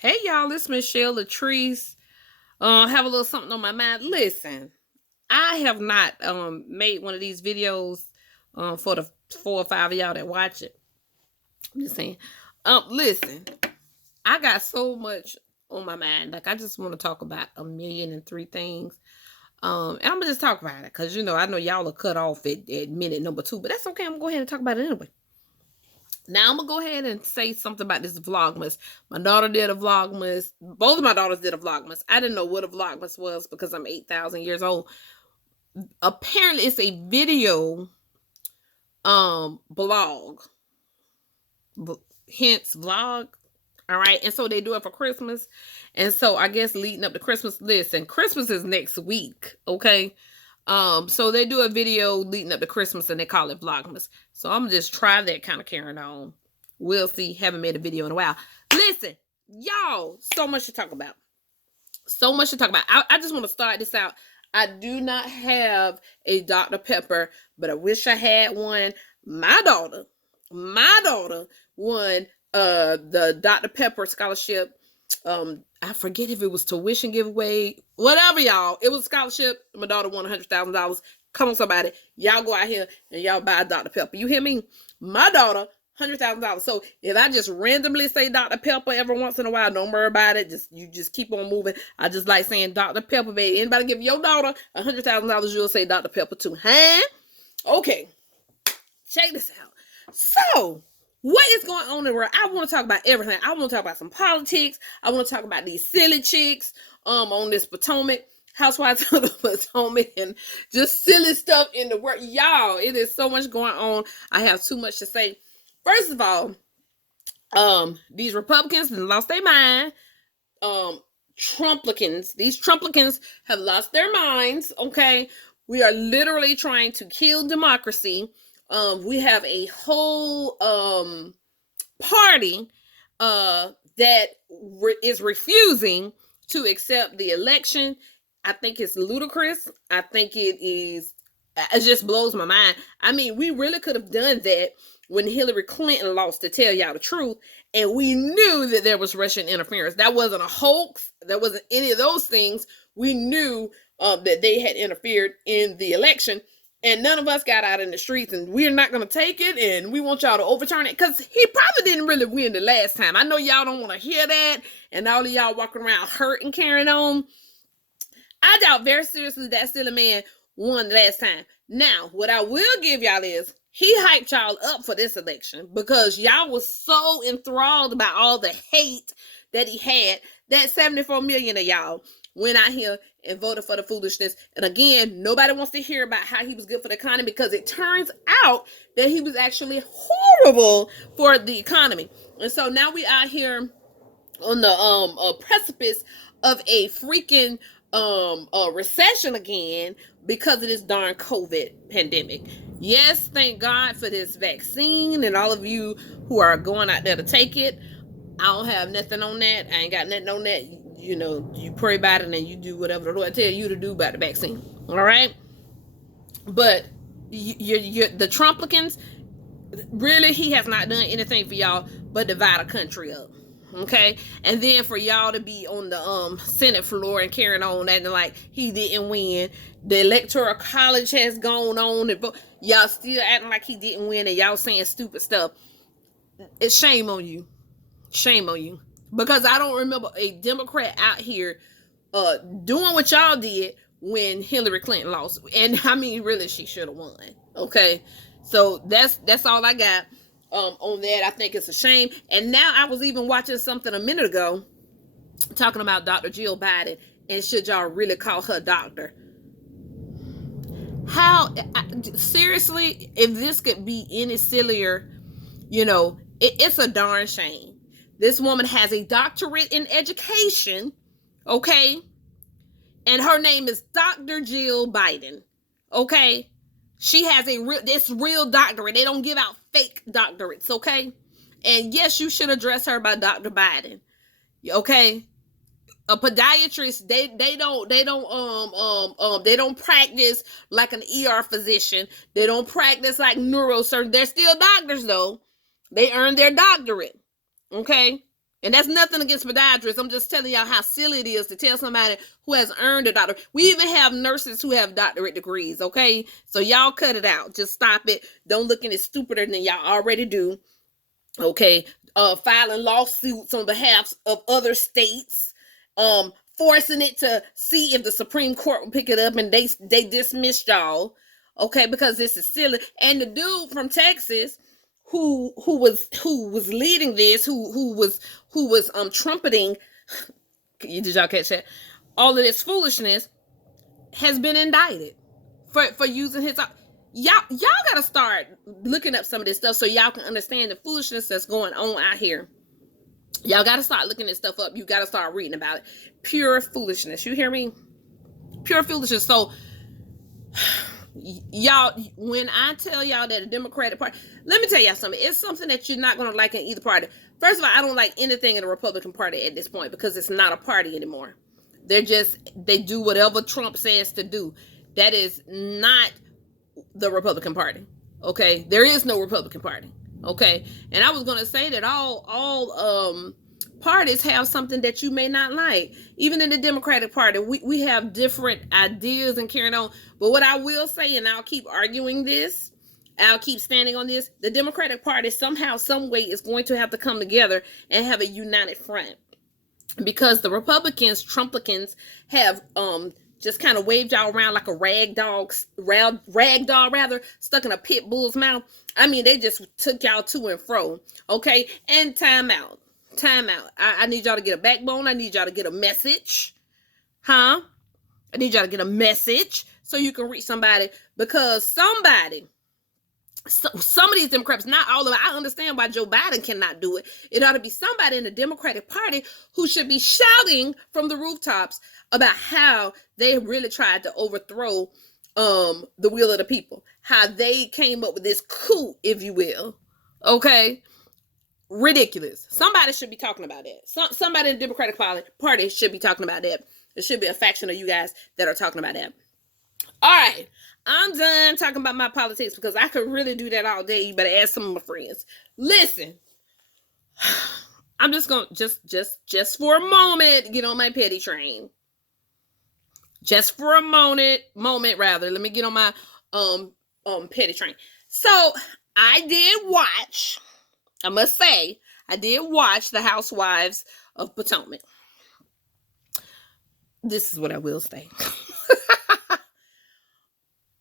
Hey y'all, it's Ms.Chelle Latrice. Have a little something on my mind. Listen, I have not made one of these videos for the 4 or 5 of y'all that watch it. I'm just saying. Listen, I got so much on my mind. Like I just want to talk about 1,000,003 things. And I'm gonna just talk about it because I know y'all are cut off at minute number 2, but that's okay. I'm gonna go ahead and talk about it anyway. Now I'm gonna go ahead and say something about this Vlogmas. My daughter did a Vlogmas. Both of my daughters did a Vlogmas. I didn't know what a Vlogmas was because I'm 8,000 years old. Apparently, it's a video blog. Hence vlog. All right. And so they do it for Christmas. And so I guess leading up to Christmas, listen, Christmas is next week. Okay. So they do a video leading up to Christmas and they call it Vlogmas. So I'm gonna just try that kind of carrying on. We'll see. Haven't made a video in a while. Listen, y'all, so much to talk about. So much to talk about. I just want to start this out. I do not have a Dr. Pepper, but I wish I had one. My daughter won the Dr. Pepper scholarship. I forget if it was tuition giveaway, whatever, y'all. It was a scholarship. My daughter won $100,000. Come on, somebody. Y'all go out here and y'all buy Dr. Pepper. You hear me? My daughter, $100,000. So if I just randomly say Dr. Pepper every once in a while, don't worry about it. You just keep on moving. I just like saying Dr. Pepper, baby. Anybody give your daughter $100,000, you'll say Dr. Pepper too, huh? Okay. Check this out. So, what is going on in the world? I want to talk about everything. I want to talk about some politics. I want to talk about these silly chicks on this Potomac, Housewives of the Potomac, and just silly stuff in the world. Y'all, it is so much going on. I have too much to say. First of all, these Republicans lost their mind. Trumplicans, these Trumplicans have lost their minds. Okay, we are literally trying to kill democracy. We have a whole party that is refusing to accept the election. I think it's ludicrous. I think it just blows my mind. I mean, we really could have done that when Hillary Clinton lost, to tell y'all the truth, and we knew that there was Russian interference. That wasn't a hoax. There wasn't any of those things. We knew that they had interfered in the election. And none of us got out in the streets, and we're not going to take it, and we want y'all to overturn it, because he probably didn't really win the last time. I know y'all don't want to hear that, and all of y'all walking around hurt and carrying on. I doubt very seriously that silly man won the last time. Now, what I will give y'all is, he hyped y'all up for this election, because y'all was so enthralled about all the hate that he had, that 74 million of y'all went out here and voted for the foolishness. And again, nobody wants to hear about how he was good for the economy, because it turns out that he was actually horrible for the economy. And so now we out here on the precipice of a freaking recession again because of this darn COVID pandemic. Yes, thank God for this vaccine and all of you who are going out there to take it. I don't have nothing on that. I ain't got nothing on that. You pray about it and you do whatever the Lord tell you to do about the vaccine. All right? But the Trumplicans, really, he has not done anything for y'all but divide a country up. Okay? And then for y'all to be on the Senate floor and carrying on acting like he didn't win. The Electoral College has gone on and y'all still acting like he didn't win, and y'all saying stupid stuff. It's shame on you. Shame on you. Because I don't remember a Democrat out here doing what y'all did when Hillary Clinton lost. And I mean, really, she should have won. Okay? So that's all I got on that. I think it's a shame. And now I was even watching something a minute ago talking about Dr. Jill Biden, and should y'all really call her doctor? Seriously, if this could be any sillier, it's a darn shame. This woman has a doctorate in education, okay? And her name is Dr. Jill Biden, okay? She has this real doctorate. They don't give out fake doctorates, okay? And yes, you should address her by Dr. Biden, okay? A podiatrist, they don't practice like an ER physician. They don't practice like neurosurgeon. They're still doctors though. They earned their doctorate. Okay? And that's nothing against podiatrists. I'm just telling y'all how silly it is to tell somebody who has earned a doctorate. We even have nurses who have doctorate degrees, okay? So y'all cut it out. Just stop it. Don't look any stupider than y'all already do, okay? Filing lawsuits on behalf of other states, forcing it to see if the Supreme Court will pick it up, and they dismissed y'all, okay? Because this is silly. And the dude from Texas who was leading this, who was trumpeting, did y'all catch that? All of this foolishness, has been indicted for using his. Y'all gotta start looking up some of this stuff so y'all can understand the foolishness that's going on out here. Y'all gotta start looking this stuff up. You gotta start reading about it. Pure foolishness. You hear me? Pure foolishness. So y'all, when I tell y'all that the Democratic Party, let me tell y'all something. It's something that you're not going to like in either party. First of all, I don't like anything in the Republican Party at this point because it's not a party anymore. They do whatever Trump says to do. That is not the Republican Party. Okay? There is no Republican Party. Okay? And I was going to say that all parties have something that you may not like. Even in the Democratic Party, we have different ideas and carrying on. But what I will say, and I'll keep arguing this, I'll keep standing on this, the Democratic Party somehow, some way is going to have to come together and have a united front. Because the Republicans, Trumplicans, have just kind of waved y'all around like a rag doll stuck in a pit bull's mouth. I mean, they just took y'all to and fro. Okay? And time out. I need y'all to get a backbone. I need y'all to get a message. I need y'all to get a message so you can reach somebody, because some of these Democrats, not all of it, I understand why Joe Biden cannot do it. It ought to be somebody in the Democratic Party who should be shouting from the rooftops about how they really tried to overthrow the will of the people, how they came up with this coup, if you will. Okay? Ridiculous. Somebody should be talking about that. Somebody in the Democratic Party should be talking about that. There should be a faction of you guys that are talking about that. All right. I'm done talking about my politics because I could really do that all day. You better ask some of my friends. Listen. I'm just going to just for a moment get on my petty train. Just for a moment rather. Let me get on my petty train. So, I did watch, I must say, I did watch the Housewives of Potomac. This is what I will say.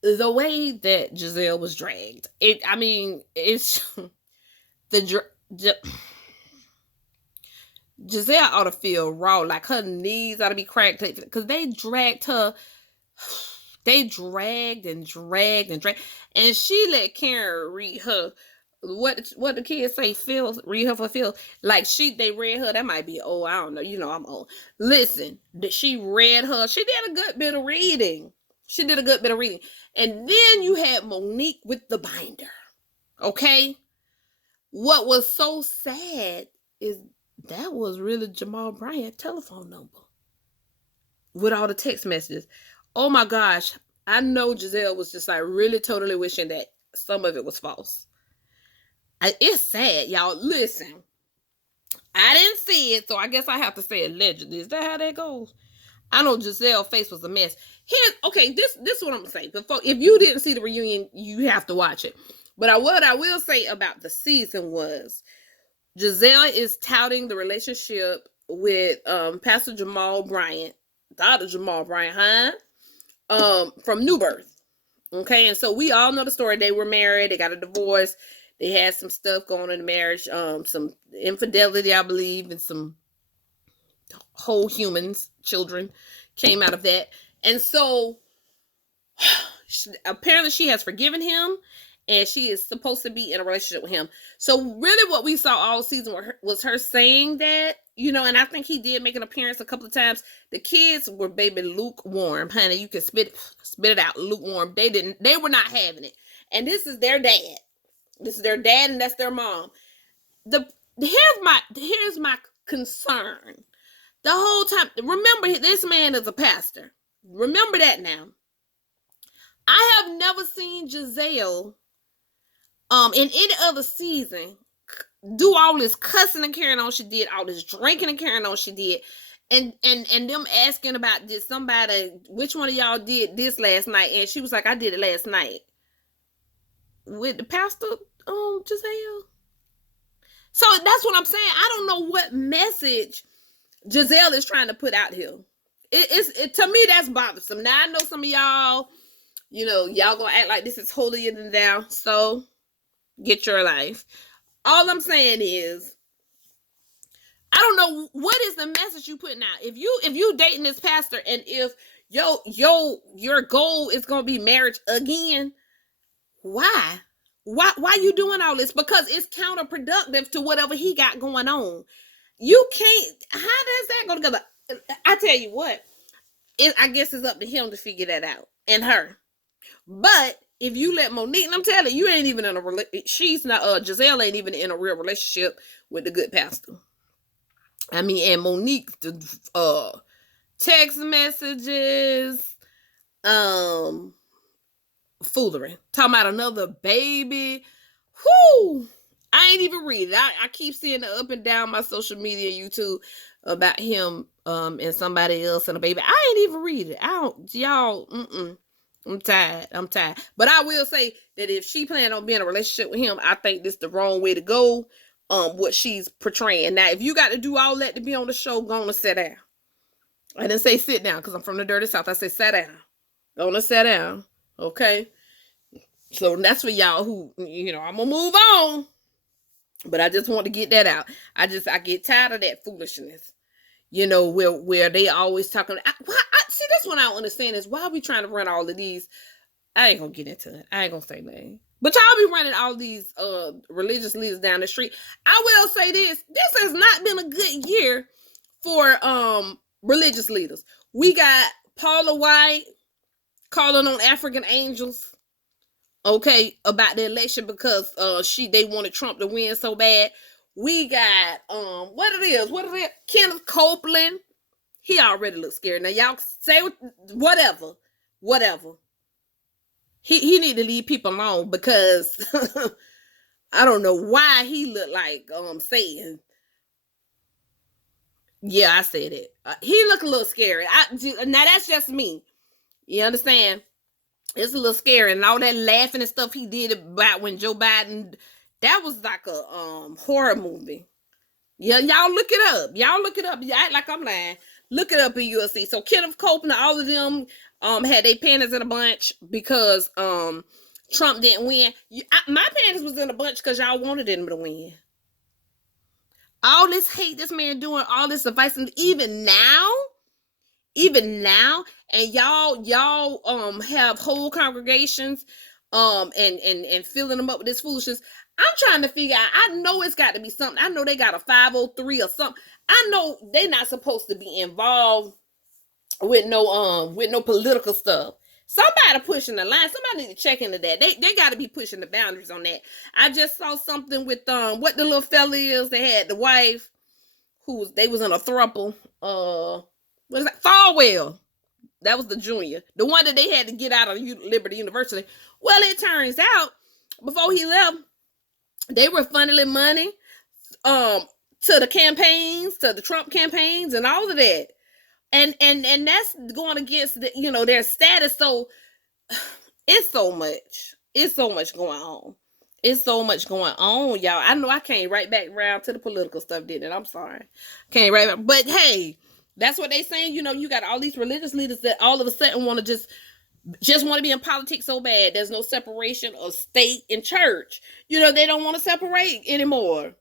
The way that Giselle was dragged. It's Giselle ought to feel raw, like her knees ought to be cracked, because they dragged her. They dragged, and she let Karen read her. What the kids say, read her for Phil. Like they read her. That might be old. I don't know. You know I'm old. Listen, she read her. She did a good bit of reading. And then you had Monique with the binder. Okay? What was so sad is that was really Jamal Bryant's telephone number with all the text messages. Oh my gosh. I know Giselle was just like really totally wishing that some of it was false. It's sad, y'all. Listen, I didn't see it, so I guess I have to say allegedly. Is that how that goes? I know Giselle's face was a mess. This is what I'm gonna say. Before, if you didn't see the reunion, you have to watch it. But what I will say about the season was Giselle is touting the relationship with Pastor Jamal Bryant, Dr. Jamal Bryant, from New Birth. Okay, and so we all know the story. They were married, they got a divorce. They had some stuff going on in the marriage, some infidelity, I believe, and some whole humans, children, came out of that. And so, apparently she has forgiven him, and she is supposed to be in a relationship with him. So, really what we saw all season was her saying that, and I think he did make an appearance a couple of times. The kids were baby lukewarm, honey. You can spit it out, lukewarm. They were not having it. And this is their dad. This is their dad, and that's their mom. Here's my concern. The whole time, remember, this man is a pastor. Remember that now. I have never seen Giselle in any other season do all this cussing and carrying on she did, all this drinking and carrying on she did, and them asking about did somebody, which one of y'all did this last night, and she was like, I did it last night with the pastor, Giselle. So that's what I'm saying. I don't know what message Giselle is trying to put out here. It to me, that's bothersome. Now I know some of y'all, y'all gonna act like this is holier than thou. So get your life. All I'm saying is, I don't know what is the message you putting out. If you dating this pastor, and if your goal is gonna be marriage again, why you doing all this? Because it's counterproductive to whatever he got going on. You can't. How does that go together? I tell you what, I guess it's up to him to figure that out, and her. But if you let Monique, and I'm telling you, ain't even in a she's not. Giselle ain't even in a real relationship with the good pastor. I mean, and Monique, the text messages, foolery, talking about another baby. Whoo! I ain't even read it. I keep seeing it up and down my social media, YouTube, about him and somebody else and a baby. I ain't even read it. I don't, y'all. I'm tired. But I will say that if she planned on being in a relationship with him, I think this is the wrong way to go. What she's portraying. Now, if you got to do all that to be on the show, go on and sit down. I didn't say sit down because I'm from the dirty South. I say sit down. Go on and sit down. Okay? So that's for y'all who, I'm going to move on. But I just want to get that out. I get tired of that foolishness. Where they always talking. See, that's what I don't understand is why are we trying to run all of these. I ain't going to get into it. I ain't going to say nothing. But y'all be running all these religious leaders down the street. I will say this has not been a good year for religious leaders. We got Paula White calling on African angels, okay, about the election because they wanted Trump to win so bad. We got what it is? Kenneth Copeland. He already looks scared. Now y'all say whatever. He need to leave people alone because I don't know why he looked like Satan. Yeah, I said it. He looked a little scary. Now that's just me. You understand? It's a little scary, and all that laughing and stuff he did about when Joe Biden. That was like a horror movie. Yeah, y'all look it up. You act like I'm lying. Look it up and you'll see. So Kenneth Copeland, all of them had their panties in a bunch because Trump didn't win. My panties was in a bunch because y'all wanted him to win. All this hate this man doing, all this advice, and even now, and y'all have whole congregations and filling them up with this foolishness. I'm trying to figure out, I know it's got to be something. I know they got a 503 or something. I know they're not supposed to be involved with no political stuff. Somebody pushing the line. Somebody need to check into that. They got to be pushing the boundaries on that. I just saw something with what the little fella is. They had the wife they was in a throuple. What is that? Falwell. That was the junior. The one that they had to get out of Liberty University. Well, it turns out before he left, they were funneling money to the campaigns, to the Trump campaigns and all of that. And that's going against their status. So it's so much going on. It's so much going on, y'all. I know I came right back around to the political stuff, didn't it? I'm sorry. Came right back. But hey, that's what they saying. You got all these religious leaders that all of a sudden want to just want to be in politics so bad. There's no separation of state and church. They don't want to separate anymore.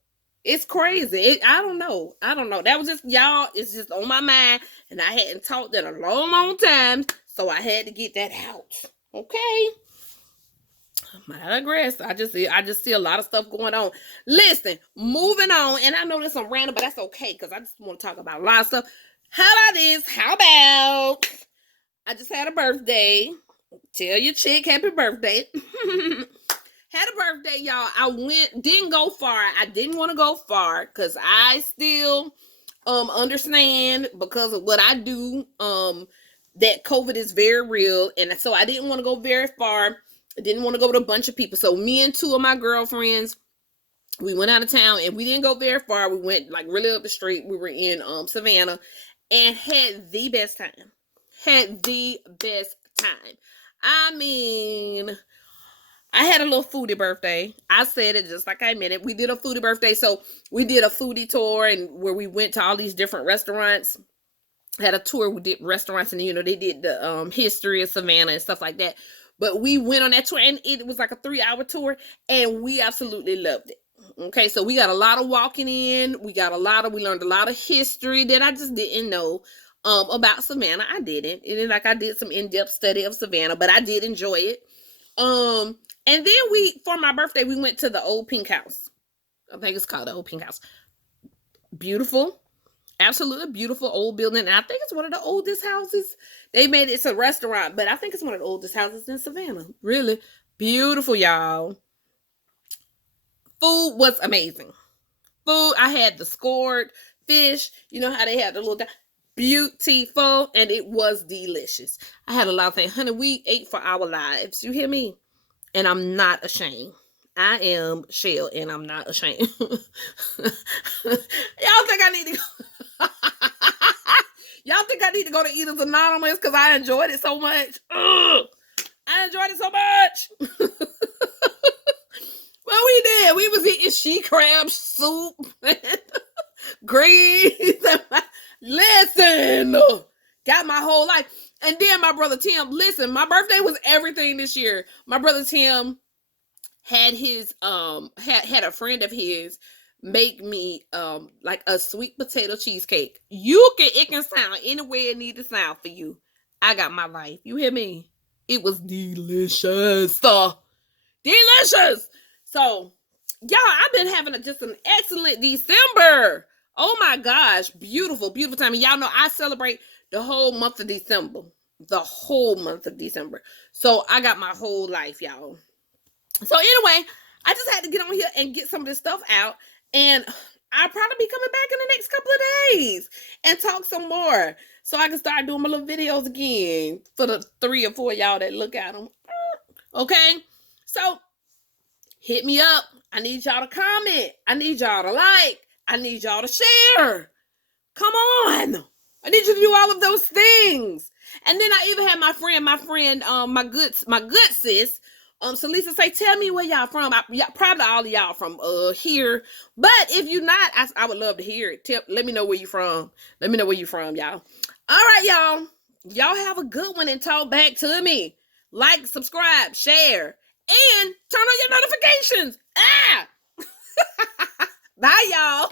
It's crazy. I don't know. That was just, y'all, it's just on my mind. And I hadn't talked in a long, long time. So I had to get that out. Okay. I digress. I just see a lot of stuff going on. Listen, moving on. And I know this is random, but that's okay. Because I just want to talk about a lot of stuff. How about this? How about I just had a birthday. Tell your chick happy birthday. Had a birthday, y'all. Didn't go far. I didn't want to go far because I still understand because of what I do that COVID is very real. And so I didn't want to go very far. I didn't want to go with a bunch of people. So me and two of my girlfriends We went out of town and we didn't go very far. We went like really up the street. We were in Savannah and had the best time. Had the best time. I mean, I had a little foodie birthday. I said it just like I meant it. We did a foodie birthday. So we did a foodie tour and where we went to all these different restaurants. Had a tour. We did restaurants and, they did the history of Savannah and stuff like that. But we went on that tour and it was like a 3-hour tour and we absolutely loved it. Okay, so we got a lot of walking in. We learned a lot of history that I just didn't know about Savannah. I didn't. It is like I did some in-depth study of Savannah, but I did enjoy it. And then for my birthday, we went to the old Pink House. I think it's called the old Pink House. Beautiful. Absolutely beautiful old building. And I think it's one of the oldest houses. It's a restaurant, but I think it's one of the oldest houses in Savannah. Really beautiful, y'all. Food was amazing. Food, I had the scored fish. You know how they have the little beautiful, and it was delicious. I had a lot of things. Honey, we ate for our lives. You hear me? And I'm not ashamed. I am Shell, and I'm not ashamed. Y'all think I need to go? Y'all think I need to go to Eaters Anonymous because I enjoyed it so much? Ugh. I enjoyed it so much. Well, we did. We was eating she crab soup, greens. Listen, got my whole life. And then my brother Tim, listen, my birthday was everything this year. My brother Tim had his had a friend of his make me like a sweet potato cheesecake. It can sound any way it need to sound for you. I got my life. You hear me? It was delicious. Delicious. So, y'all, I've been having just an excellent December. Oh my gosh, beautiful, beautiful time. And y'all know I celebrate the whole month of December. The whole month of December. So I got my whole life, y'all. So anyway, I just had to get on here and get some of this stuff out. And I'll probably be coming back in the next couple of days and talk some more. So I can start doing my little videos again for the 3 or 4 y'all that look at them. Okay? So hit me up. I need y'all to comment. I need y'all to like. I need y'all to share. Come on. I need you to do all of those things. And then I even had my friend, my good sis, Salisa say, tell me where y'all from. Probably all of y'all from here. But if you're not, I would love to hear it. Let me know where you from. Let me know where you from, y'all. All right, y'all. Y'all have a good one and talk back to me. Like, subscribe, share, and turn on your notifications. Bye, y'all.